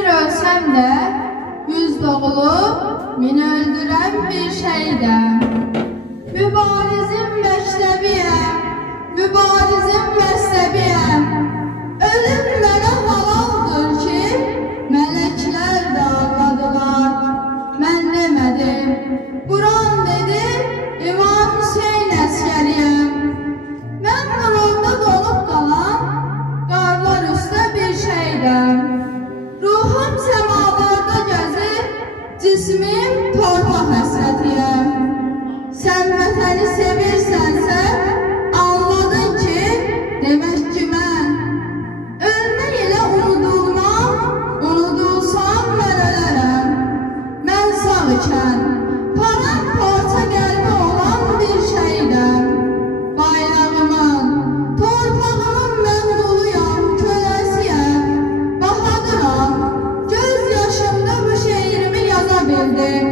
bir ölsem de, yüz doğulup beni öldüren bir şeyden. Mübarizim meşrebiyem, mübarizim meşrebiyem. Ölüm mənə halaldır ki, melekler de ağladılar. Mən demedim, Kur'an dedi, İmam Hüseyin əskeriyem. Mən qulağımda donup qalan, qarlar üstə bir şeydən. Ruhum semalarda gəzir, cismim torpaq həsrətiyəm. Sən vətəni sevirsənsə, anladın ki, demək ki mən. Ölmək ilə unudulmam, unudulsam mən ölərəm. Mən sağ ikən, paramparça qəlbi olan bir şeydən. Bayrağımın, torpağımın mən doluyam, köləsiyəm, bahadıram. Göz yaşımda bu şeirimi yaza bildim.